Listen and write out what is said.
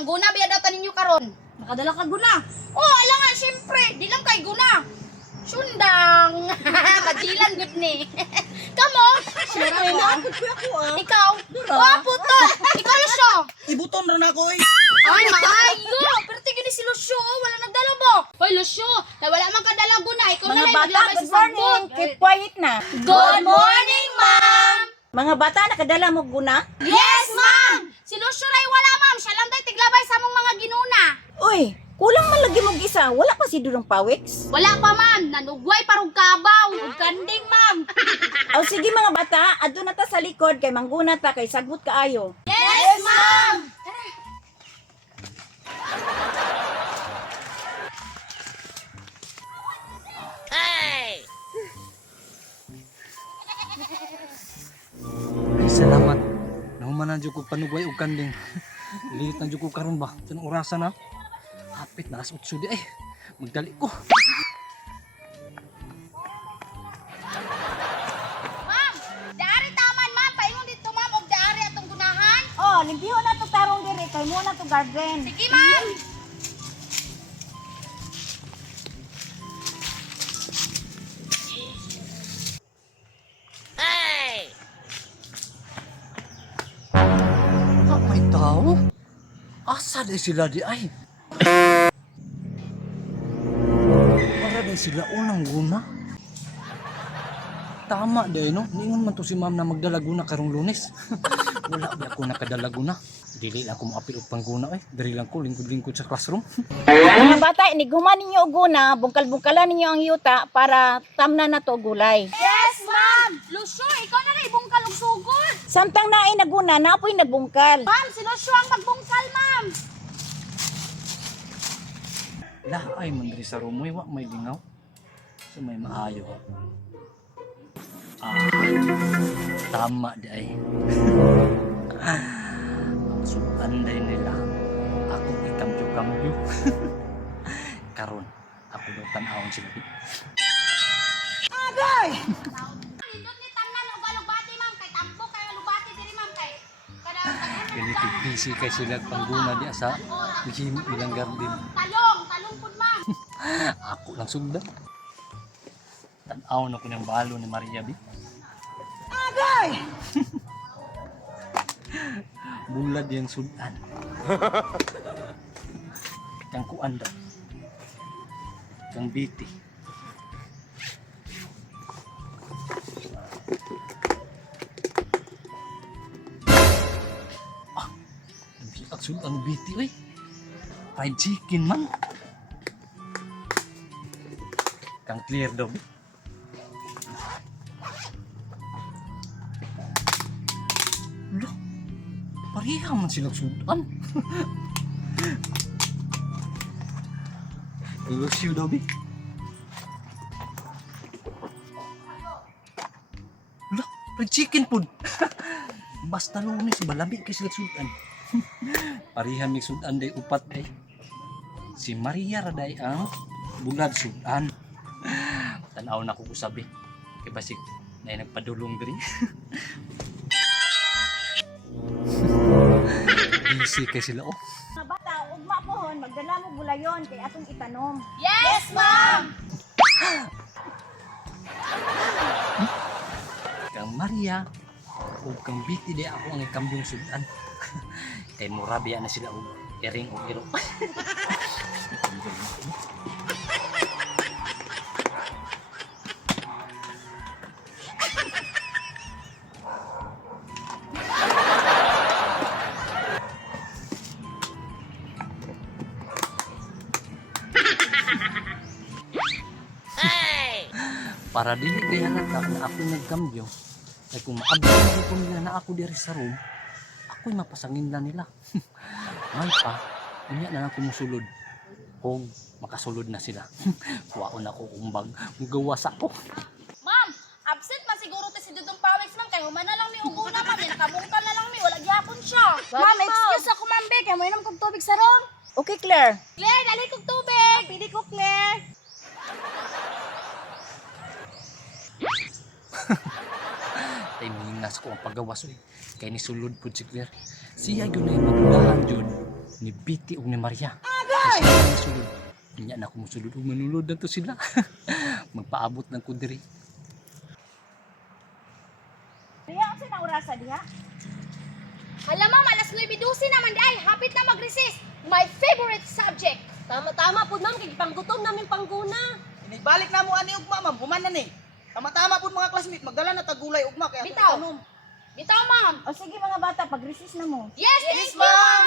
mangguna biya daw taninyo karon. Nakadala ka guna. Oh, ala nga syempre, di lang kay guna. Sundang. Madilan good ni. Kamo? Ay, naapot ko ako Ikaw? Oh, puto. Ikaw Lucio. Ibuton rin ako eh. Ay, maayo. Pero tingin ni si Lucio, oh, wala nagdala mo. Hoy, Lucio, na wala man kadala guna. Ikaw na Mga lang bata, maglabay good sa sabon. morning. Keep quiet na. Good morning, ma'am. Mga bata, nakadala mo guna? Yes, ma'am. Si Lucio ray wala, ma'am. Siya lang tayo tiglabay sa among mga ginuna. Uy, kulang man lagi mong isa. Wala pa si Dudong Pawiks. Wala pa, ma'am. Nanugway parong kabaw. Ug kanding, ma'am. O sige mga bata, adto na ta sa likod kay mangguna ta kay sagbot kaayo. Yes, ma'am. Ay, salamat. Nahumanan dyan ko panugway o kanding. Lilit na dyan ko karon ba? Tanong orasan na. Hapit na as 8 di ay. Magdali ko. Ma'am, daari taman, ma'am. Paingon dito, ma'am. Og daari atong gunahan. Oh, limpiho na to tarong diri kay mo na to garden. Sige, ma'am. May tao? Asa di sila di ay? Para di sila unang guna? Tama di no? Niingon man to si ma'am na magdala guna karong Lunes. Wala di ako nakadala guna. Dili lang ako maapil og pangguna eh. Dari lang ko lingkod-lingkod sa classroom. Mga bata, iniguman ninyo og guna, bungkal-bungkalan ninyo ang yuta para tamna na to gulay. Yes, ma'am. Lucio, ikaw na rin ibungkal og sugod. Samtang naay naguna, naapoy nagbungkal. Ma'am, si Lucio ang magbungkal, ma'am. Lah ay mandri sa rumoy wa may lingaw. So may maayo. Tama di ay. Anday nila ako ikambyo-kambyo. Karon ako daw tan-awon sila. Nindot ni tanan og alubati, ma'am. Kay tampo kay alubati diri, ma'am. Kay kada Ganito busy kay sila pangguna di sa ilang garden. talong pud, ma'am. Ako lang sugda. Tan-awon ako ng balo ni Maria bi. Bulad yang sudan. Kang kuan daw. Kang biti. Ang sudan biti oy. Fried chicken man. Kang clear daw. Loh, pareha man silang sudan. Lucio daw, Bi. Loh, fried chicken po. Basta Lunes, balami kay silang sudan. Pareha may sudan day upat day. Si Maria raday ang bulad sudan. Tanaw na ko sabi. Kay basig na nagpadulong diri. Busy kay sila oh. Mga bata, ugma pohon, magdala mo gulayon kay atong itanom. Yes, ma'am. Kang Maria o kang Biti di ako ang ikambyong sudan. Kay murabiya na sila og iring o iro. Para dili kay halata na ako nagkambyo ay kung maabot ko nila na ako diri sa room ako'y mapasangin na nila. May pa unya na ako musulod kung makasulod na sila. Kuwaon ako umbag gawas ako. Ma'am, absent man siguro to si Dudong Pawiks, ma'am. Kay humana lang mi uguna, ma'am. Nakabungkal na lang mi, wala gyapon siya. Ma'am, excuse ako, ma'am, be. Kay mo inom kog tubig sa room. Okay, Claire. Claire, dali kog tubig. Pili ko, Claire. Tay mingas ko ang paggawas oy. Kay ni sulod pud si Claire. Siya gyud na madudahan jud. ni Biti ug ni Maria. Agay! Sulod. Nya na ko musulod ug manulod na to sila. Magpaabot ng ko diri. Kaya ang sinaurasa diha? Alam ma'am, alas 9:12 naman day. Hapit na mag-recess. My favorite subject. Tama-tama po ma'am, kay panggutom namin pangguna. Inibalik na mo ani ugma ma'am, human na ni. Tama-tama po mga classmate, magdala na tagulay ugma kaya Bitaw. tanong. Bitaw ma'am. O sige mga bata, pag-recess na mo. Yes, thank you, ma'am.